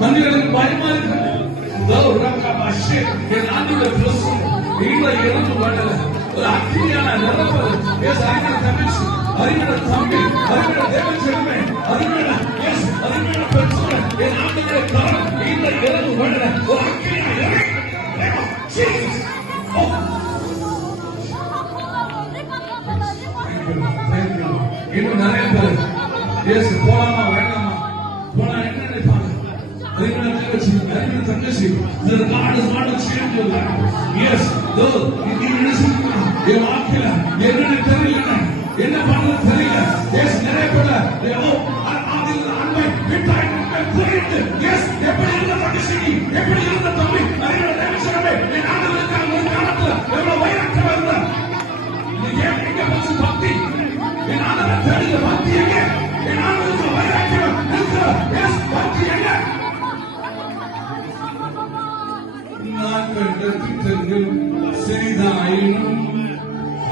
மனிதனுக்கு பயமா இருக்கு. என் ஆண்டோட பிரசனம் நீங்கள இறந்து வரல. ஒரு அக்கினியான நிரப்பது அறிஞர தங்கச்சி, அறிஞர தம்பி, அறிஞர தேவச்செல்மே, அறிஞர அறிஞர பெற்றோர், என் ஆண்டோட கரம் நீங்கள இறந்து வரல. ஒரு அக்கினியா இன்னும் நிறைய பேர் இயேசு போலாமா வேண்டாமா, போனா என்ன நினைப்பாங்க? அறிஞர தங்கச்சி, அறிஞர தங்கச்சி, the God is not a change your life. Yes, though நீ நினைச்சிருக்கா என் வாழ்க்கையில என்னன்னு தெரியல, என்ன பண்ண தெரியல. எஸ் நிறைய பேர் அதில் அன்பை விட்டாய் புரியுது. எஸ் எப்படி இருந்த தங்கச்சி, எப்படி இருந்த தம்பி, அறிஞர தேவச்செல்மே, என் ஆண்டவருக்காக ஒரு காலத்துல எவ்வளவு வைராக்கியம் இருந்தா. எங்க போச்சு பக்தி? என் ஆண்டவரை தெரியல பக்தி எங்க? என் ஆண்டவருக்கு வைராக்கியம் இருக்கிற எஸ் பக்தி எங்க? நான் கண்ட திட்டங்கள் சிறிதாயினும்